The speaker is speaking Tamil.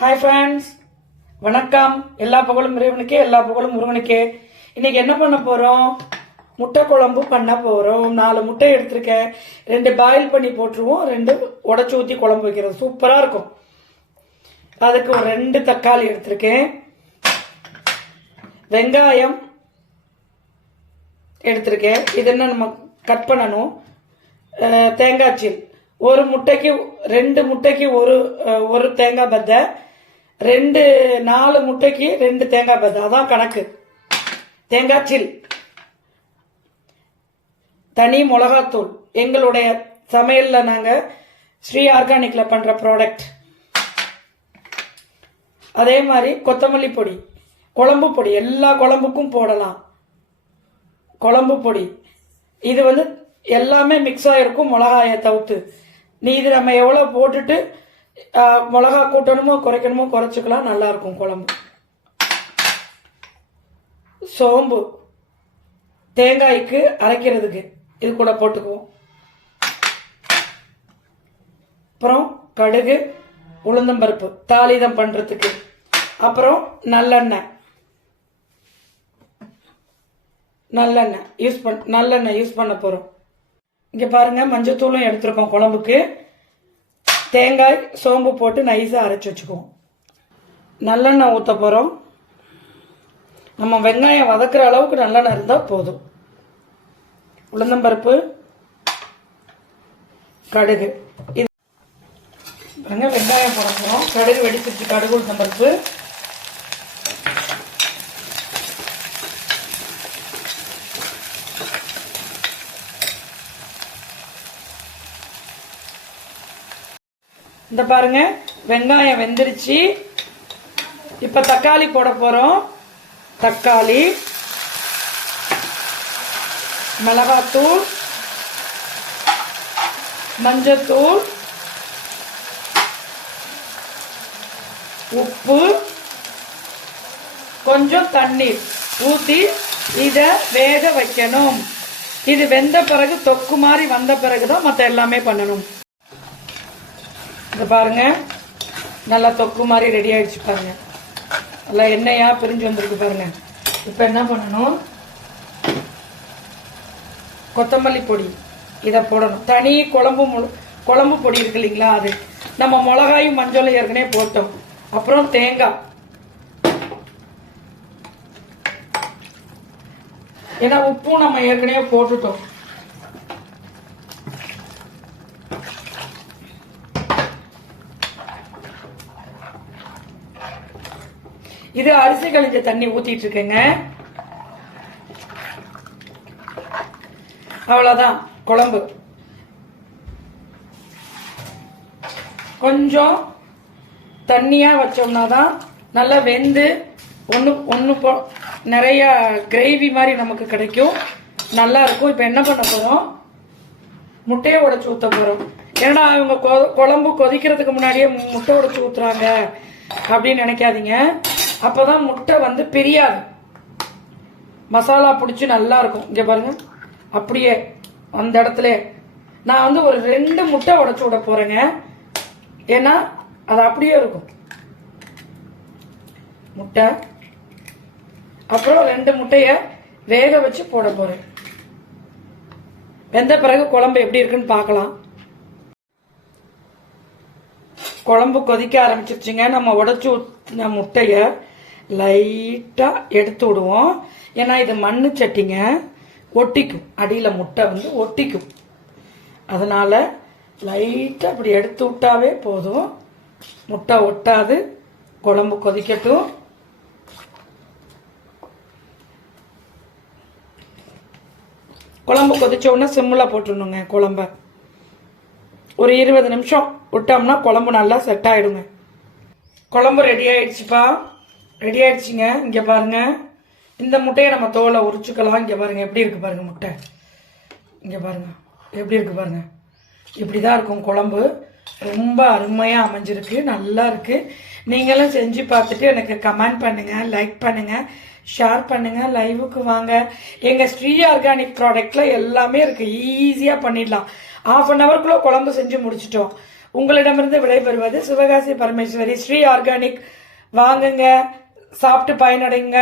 ஹாய் ஃப்ரெண்ட்ஸ் வணக்கம். எல்லா புகழும் இறைவனுக்கே எல்லா புகழும் முருகனுக்கே. இன்னைக்கு என்ன பண்ண போறோம்? முட்டை குழம்பு பண்ண போறோம். நாலு முட்டை எடுத்திருக்கேன். ரெண்டு பாயில் பண்ணி போட்டுருவோம். ரெண்டு உடச்சி ஊற்றி குழம்பு வைக்கிறது. சூப்பரா இருக்கும். அதுக்கு ஒரு ரெண்டு தக்காளி எடுத்திருக்கேன். வெங்காயம் எடுத்திருக்கேன். இது என்ன நம்ம கட் பண்ணணும்? தேங்காய் சீல். ஒரு முட்டைக்கு ரெண்டு முட்டைக்கு ஒரு ஒரு தேங்காய் பத்தை ரெண்டு நாலு முட்டைக்கு ரெண்டு தேங்காய் பத்தை. அதான் கணக்கு. தேங்காய் சில். தனி மிளகாத்தூள். எங்களுடைய சமையலில் நாங்கள் ஸ்ரீ ஆர்கானிக்கில் பண்ணுற ப்ராடக்ட் அதே மாதிரி கொத்தமல்லி பொடி குழம்பு பொடி எல்லா குழம்புக்கும் போடலாம். குழம்பு பொடி. இது வந்து எல்லாமே மிக்ஸ் ஆகிருக்கும் மிளகாயை தவிர்த்து. நீ இது நம்ம எவ்வளோ போட்டுட்டு மிளகா கூட்டணுமோ குறைக்கணுமோ குறைச்சிக்கலாம். நல்லாயிருக்கும் குழம்பு. சோம்பு. தேங்காய்க்கு அரைக்கிறதுக்கு. இது கூட போட்டுக்குவோம். அப்புறம் கடுகு உளுந்தம்பருப்பு தாளிதம் பண்ணுறதுக்கு அப்புறம் நல்லெண்ணெய். நல்லெண்ணெய். யூஸ் பண் நல்லெண்ணெய் யூஸ் பண்ண போகிறோம் இங்க பாருங்க மஞ்சத்தூளும் எடுத்திருக்கோம் குழம்புக்கு. தேங்காய் சோம்பு போட்டு நைஸாக அரைச்சி வச்சுக்குவோம். நல்லெண்ணெய் ஊற்ற போகிறோம் நம்ம வெங்காயம் வதக்குற அளவுக்கு நல்லெண்ணெய் இருந்தால் போதும். உளுந்தம்பருப்பு கடுகு. இது பாருங்க வெங்காயம் போட போகிறோம் கடுகு வெடிச்சிருச்சு கடுகு உளுந்தம்பருப்பு இந்த பாருங்க வெங்காயம் வெந்துருச்சு. இப்ப தக்காளி போட போறோம். தக்காளி மிளகாத்தூள் மஞ்சத்தூள் உப்பு கொஞ்சம் தண்ணீர் ஊத்தி இத வேக வைக்கணும். இது வெந்த பிறகு தொக்கு மாதிரி வந்த பிறகுதான் மத்த எல்லாமே பண்ணணும். இது பாருங்க. நல்லா தொக்கு மாதிரி ரெடி ஆயிடுச்சு பாருங்க. நல்லா எண்ணெயா பிரிஞ்சு வந்திருக்கு பாருங்க. இப்போ என்ன பண்ணணும்? கொத்தமல்லி பொடி இதை போடணும். தனி குழம்பு மு- குழம்பு பொடி இருக்கு இல்லைங்களா அது. நம்ம மிளகாயும் மஞ்சளும் ஏற்கனவே போட்டோம். அப்புறம் தேங்காய். ஏன்னா உப்பும் நம்ம ஏற்கனவே போட்டுட்டோம். இது அரிசி கழிஞ்ச தண்ணி ஊத்திட்டு இருக்கேங்க. அவ்வளவுதான் குழம்பு. கொஞ்சம் தண்ணியா வச்சோம்னா தான் நல்லா வெந்து ஒன்று ஒன்று போ நிறைய கிரேவி மாதிரி நமக்கு கிடைக்கும். நல்லா இருக்கும். இப்போ என்ன பண்ண போறோம்? முட்டையை உடைச்சு ஊத்த போறோம். ஏன்னா அவங்க கொ- குழம்பு கொதிக்கிறதுக்கு முன்னாடியே முட்டை உடைச்சு ஊத்துறாங்க அப்படின்னு நினைக்காதீங்க. அப்பதான் முட்டை வந்து பிரியாது. மசாலா பிடிச்சி நல்லா இருக்கும். இங்க பாருங்க. அப்படியே அந்த இடத்துல நான் வந்து ஒரு ரெண்டு முட்டை உடச்சி விட போறேங்க. ஏன்னா அது அப்படியே இருக்கும். முட்டை. அப்புறம் ரெண்டு முட்டைய வேக வச்சு போட போறேன். வெந்த பிறகு குழம்பு எப்படி இருக்குன்னு பார்க்கலாம். குழம்பு கொதிக்க ஆரம்பிச்சிருச்சுங்க. நம்ம உடச்சி முட்டையை முட்டைய லைட்டாக எடுத்து விடுவோம். ஏன்னா இது மண்ணு சட்டிங்க. ஒட்டிக்கும். அடியில் முட்டை வந்து ஒட்டிக்கும். அதனால் லைட்டாக இப்படி எடுத்து விட்டாவே போதும். முட்டை ஒட்டாது. குழம்பு கொதிக்கட்டும். குழம்பு கொதிச்ச உடனே சிம்மில் போட்டுடணுங்க குழம்ப. ஒரு இருபது நிமிஷம் விட்டோம்னா குழம்பு நல்லா செட் ஆகிடுங்க குழம்பு ரெடி ஆயிடுச்சுப்பா. ரெடி ஆயிடுச்சுங்க. இங்கே பாருங்க. இந்த முட்டையை நம்ம தோலை உரிச்சுக்கலாம். இங்கே பாருங்க. எப்படி இருக்கு பாருங்க முட்டை. இங்கே பாருங்க. எப்படி இருக்கு பாருங்க. இப்படிதான் இருக்கும் குழம்பு. ரொம்ப அருமையாக அமைஞ்சிருக்கு. நல்லா இருக்கு. நீங்களும் செஞ்சு பார்த்துட்டு எனக்கு கமெண்ட் பண்ணுங்க லைக் பண்ணுங்க ஷேர் பண்ணுங்க லைவுக்கு வாங்க. எங்கள் ஸ்ரீ ஆர்கானிக் ப்ராடக்ட்ல எல்லாமே இருக்கு. ஈஸியாக பண்ணிடலாம். ஆஃப் அன் ஹவர்க்குள்ள குழம்பு செஞ்சு முடிச்சிட்டோம். உங்களிடமிருந்து விடைபெறுவது சிவகாசி பரமேஸ்வரி. ஸ்ரீ ஆர்கானிக். வாங்குங்க. சாப்பிட்டு பயனடைங்க.